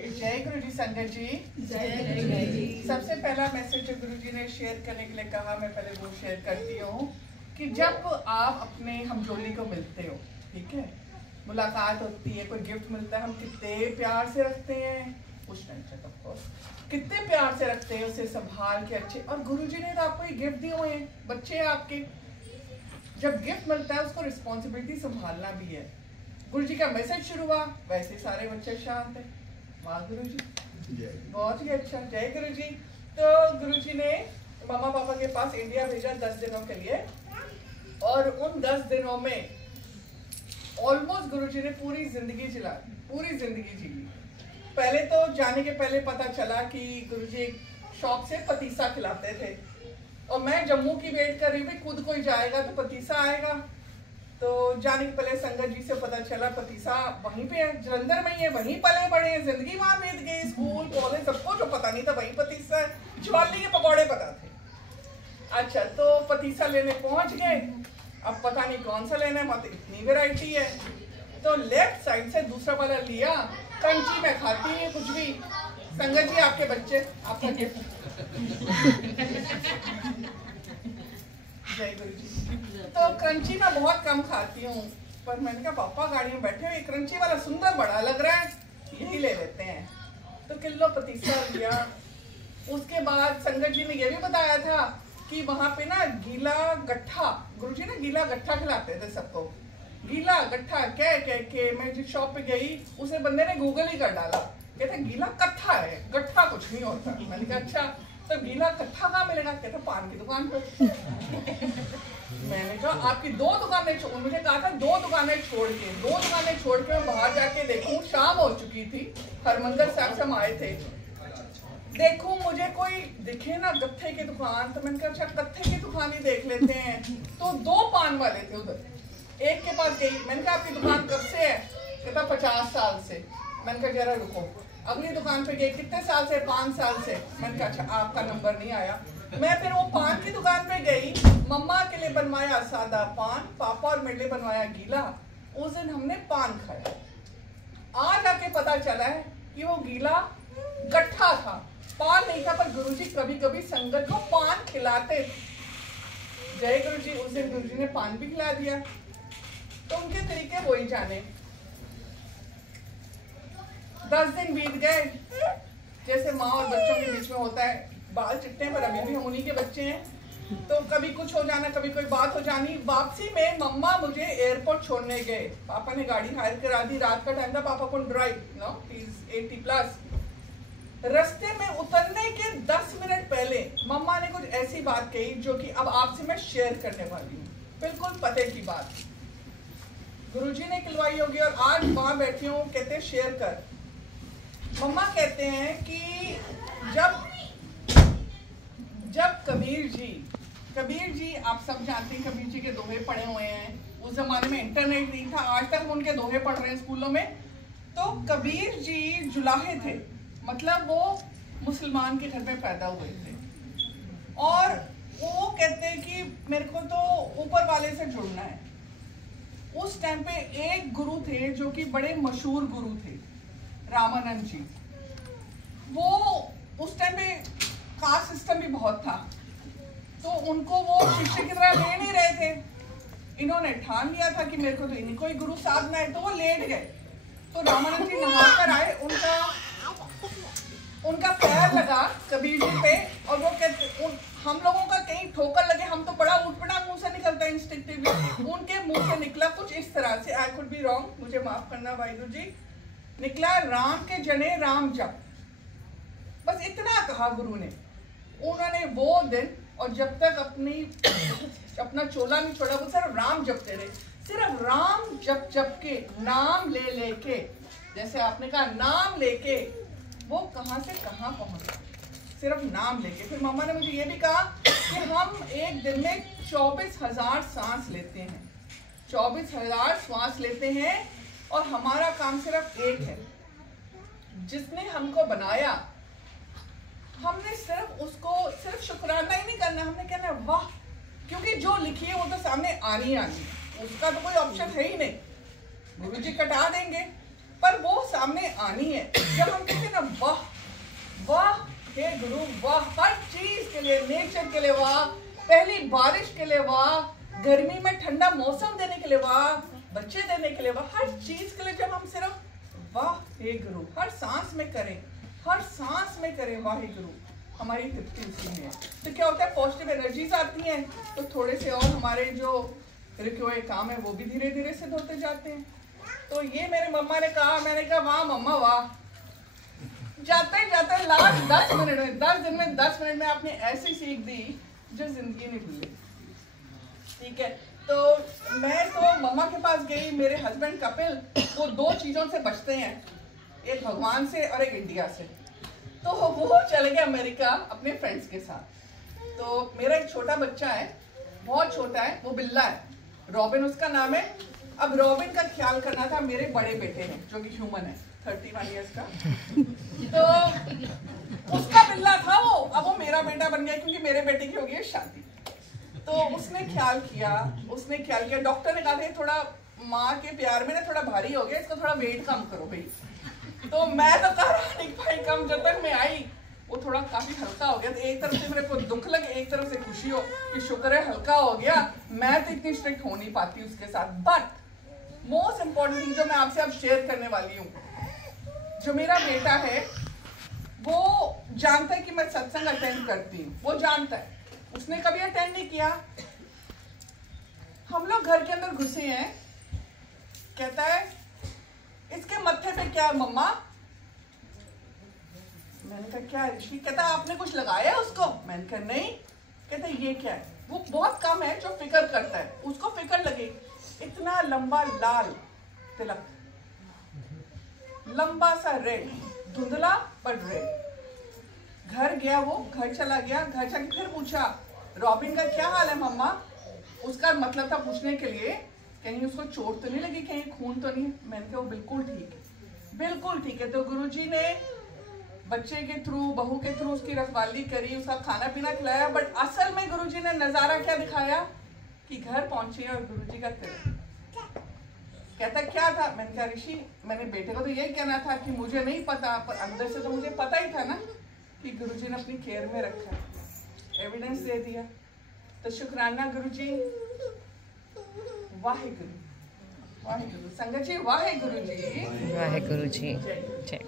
जय गुरु जी। संगत जी जय गुरु जी। सबसे पहला मैसेज जो गुरु जी ने शेयर करने के लिए कहा, मैं पहले वो शेयर करती हूँ कि जब आप अपने हमजोली को मिलते हो, ठीक है, मुलाकात होती है, कोई गिफ्ट मिलता है, हम कितने प्यार से रखते हैं, उस टाइम से ऑफ कोर्स कितने प्यार से रखते हैं, उसे संभाल के अच्छे। और गुरु जी ने तो आपको ये गिफ्ट दिए हुए हैं, बच्चे हैं आपके। जब गिफ्ट मिलता है उसको रिस्पॉन्सिबिलिटी संभालना भी है। गुरु जी का मैसेज शुरू हुआ, वैसे सारे बच्चे शांत है। वाह गुरु जी, बहुत ही अच्छा। जय गुरु जी। तो गुरु जी ने मामा पापा के पास इंडिया भेजा 10 दिनों के लिए, और उन 10 दिनों में ऑलमोस्ट गुरु जी ने पूरी जिंदगी जी ली। पहले तो जाने के पहले पता चला कि गुरु जी शौक से पतीसा खिलाते थे, और मैं जम्मू की वेट कर रही हूँ, खुद कोई जाएगा तो पतीसा आएगा। तो जाने के पहले संगत जी से पता चला पतीसा वहीं पे है, जलंधर में ही है, वहीं पले बड़े, जिंदगी वहां बीत गई, स्कूल कॉलेज सबको जो पता नहीं था वहीं पतीसा है। ज्वाली के पकौड़े पता थे। अच्छा, तो पतीसा लेने पहुंच गए। अब पता नहीं कौन सा लेना है, वहां तो इतनी वैरायटी है। तो लेफ्ट साइड से दूसरा वाला लिया, कंची में खाती है कुछ भी। संगत जी आपके बच्चे, आपका गिफ्ट। जय गुरु जी। तो क्रंची मैं बहुत कम खाती हूँ, पर मैंने कहा पापा गाड़ी में बैठे हुए क्रंची वाला सुंदर बड़ा लग रहा है, यही ले लेते हैं। तो किलो पतीसा लिया। उसके बाद संगत जी ने यह भी बताया था कि वहां पे ना गीला गट्ठा, गुरु जी ना गीला गट्ठा खिलाते थे सबको। गीला गट्ठा कह के मैं जिस शॉप पे गई, उसे बंदे ने गूगल ही कर डाला, कहते गीला कट्ठा है, गट्ठा कुछ नहीं होता। मैंने कहा अच्छा, तो गीला कट्ठा कहाँ मिलेगा? कहते पान की दुकान पे। मैंने कहा आपकी 2 दुकानें मुझे कहा था 2 दुकानें छोड़ के मैं बाहर जाके देखूं। शाम हो चुकी थी, हरमंदिर साहब से हम आए थे। देखूं मुझे कोई दिखे ना गत्थे की दुकान, तो मैंने कहा अच्छा गत्थे की दुकान ही देख लेते हैं। तो 2 पान वाले थे उधर, एक के पास गई, मैंने कहा आपकी दुकान कब से है? कहता 50 साल से। मैंने कहा जरा रुको। अगली दुकान पे गई, कितने साल से? 5 साल से। मैंने कहा अच्छा आपका नंबर नहीं आया। मैं फिर वो पान की दुकान पे गई, मम्मा के लिए बनवाया सादा पान, पापा और मेरे लिए बनवाया गीला। उस दिन हमने पान खाया। आज आके पता चला है कि वो गीला गट्ठा था, पान नहीं था। पर गुरुजी कभी कभी संगत को पान खिलाते थे। जय गुरुजी। उस दिन गुरुजी ने पान भी खिला दिया, तो उनके तरीके वो ही जाने। 10 दिन बीत गए, जैसे माँ और बच्चों के बीच में होता है, बाल चिट्टे पर अभी भी हम उन्हीं के बच्चे हैं। तो कभी कुछ हो जाना, कभी कोई बात हो जानी। वापसी में मम्मा मुझे एयरपोर्ट छोड़ने गए, पापा ने गाड़ी हायर करा दी, रात का टाइम था, पापा को ड्राइव, नो प्लीज 80+। रास्ते में उतरने के 10 मिनट पहले मम्मा ने कुछ ऐसी बात कही जो कि अब आपसे मैं शेयर करने वाली हूँ, बिल्कुल पते की बात। गुरुजी ने खिलवाई होगी और आज वहां बैठी हूँ, कहते शेयर कर। मम्मा कहते हैं कि जब कबीर जी आप सब जानते हैं, कबीर जी के दोहे पढ़े हुए हैं। उस जमाने में इंटरनेट नहीं था, आज तक हम उनके दोहे पढ़ रहे हैं स्कूलों में। तो कबीर जी जुलाहे थे, मतलब वो मुसलमान के घर में पैदा हुए थे, और वो कहते हैं कि मेरे को तो ऊपर वाले से जुड़ना है। उस टाइम पे एक गुरु थे जो कि बड़े मशहूर गुरु थे, रामानंद जी। वो उस टाइम पे कास्ट सिस्टम भी बहुत था, तो उनको वो शिष्य की तरह ले नहीं रहे थे। इन्होंने ठान लिया था कि मेरे को तो इन्हीं को ही गुरु साधना है, तो वो लेट गए। तो रामानंद जी नहा कर आए, उनका पैर लगा कबीर जी पे, और वो कहते हम लोगों का कहीं ठोकर लगे, हम तो बड़ा उठपटांग मुंह से निकलता है इंस्टिंक्टिवली, उनके मुंह से निकला कुछ इस तरह से, आई कुड बी रॉन्ग, मुझे माफ करना वाहिगुरु जी, निकला राम के जने राम जप। बस इतना कहा गुरु ने। उन्होंने वो दिन, और जब तक अपना चोला नहीं छोड़ा, वो सिर्फ राम जपते रहे, सिर्फ राम जप के, नाम ले लेके, जैसे आपने कहा नाम लेके वो कहां से कहां पहुंचा, सिर्फ नाम लेके। फिर मम्मा ने मुझे ये भी कहा कि हम एक दिन में 24,000 सांस लेते हैं, 24,000 श्वास लेते हैं, और हमारा काम सिर्फ एक है, जिसने हमको बनाया हमने सिर्फ उसको सिर्फ शुक्राना ही नहीं करना, हमने कहना वाह, क्योंकि जो लिखी है वो तो सामने आनी है, उसका तो कोई ऑप्शन है ही नहीं, गुरु जी कटा देंगे, पर वो सामने आनी है। जब हम कहते हैं ना हे गुरु वाह, हर चीज के लिए, नेचर के लिए वाह, पहली बारिश के लिए वाह, गर्मी में ठंडा मौसम देने के लिए वाह, बच्चे देने के लिए वाह, हर चीज के लिए जब हम सिर्फ वाह हे गुरु हर सांस में करें, हर सांस में करें वाह हे गुरु, हमारी तृप्ति उसी में है। तो क्या होता है, पॉजिटिव एनर्जीज आती हैं, तो थोड़े से और हमारे जो रुके हुए काम है वो भी धीरे धीरे से होते जाते हैं। तो ये मेरे मम्मा ने कहा, मैंने कहा वाह मम्मा वाह। जाते जाते लास्ट 10 मिनट में, 10 दिन में 10 मिनट में आपने ऐसी सीख दी जो जिंदगी नहीं भूली। ठीक है, तो मैं तो मम्मा के पास गई, मेरे हस्बैंड कपिल वो 2 चीजों से बचते हैं, एक भगवान से और एक इंडिया से। तो वो चले गए अमेरिका अपने फ्रेंड्स के साथ। तो मेरा एक छोटा बच्चा है, बहुत छोटा है, वो बिल्ला है, रॉबिन उसका नाम है। अब रॉबिन का ख्याल करना था मेरे बड़े बेटे ने जो कि ह्यूमन है 31 ईयर्स का। तो उसका बिल्ला था वो, अब वो मेरा बेटा बन गया क्योंकि मेरे बेटे की हो गई है शादी। तो उसने ख्याल किया, डॉक्टर ने कहा था थोड़ा माँ के प्यार में ना थोड़ा भारी हो गया, इसको थोड़ा वेट कम करो भाई। तो मैं तो कह रहा भाई कम, जब तक मैं आई वो थोड़ा काफी हल्का हो गया। तो एक तरफ से मेरे को दुख लगे, एक तरफ से खुशी हो कि शुक्र है हल्का हो गया। मैं तो इतनी स्ट्रिक्ट हो नहीं पाती उसके साथ। बट मोस्ट इम्पोर्टेंट थिंग जो मैं आपसे अब शेयर करने वाली हूँ, जो मेरा बेटा है वो जानता है कि मैं सत्संग अटेंड करती हूँ, वो जानता है, उसने कभी अटेंड नहीं किया। हम लोग घर के अंदर घुसे हैं, कहता है इसके मत्थे पे क्या है मम्मा? मैंने कहा क्या है ऋषि? कहता आपने कुछ लगाया उसको? मैंने कहा नहीं। कहता ये क्या है? वो बहुत कम है जो फिक्र करता है, उसको फिक्र लगे। इतना लंबा लाल तिलक, लंबा सा रेड, धुंधला बट रेड। घर गया, वो घर चला गया, घर जाके फिर पूछा रॉबिन का क्या हाल है मम्मा? उसका मतलब था पूछने के लिए कहीं उसको चोट तो नहीं लगी, कहीं खून तो नहीं। मैंने कहा वो बिल्कुल ठीक है, बिल्कुल ठीक है। तो गुरुजी ने बच्चे के थ्रू, बहू के थ्रू उसकी रखवाली करी, उसका खाना पीना खिलाया। बट असल में गुरुजी ने नजारा क्या दिखाया कि घर पहुंची और गुरुजी का तिलक। कहता क्या था? मैंने कहा ऋषि मैंने बेटे को तो यही कहना था कि मुझे नहीं पता, पर अंदर से तो मुझे पता ही था ना कि गुरुजी ने अपनी केयर में रखा, एविडेंस दे दिया। तो शुक्राना गुरुजी, वाहेगुरु वाहेगुरु। संगत जी वाहेगुरु जी, वाहेगुरु जी। जय।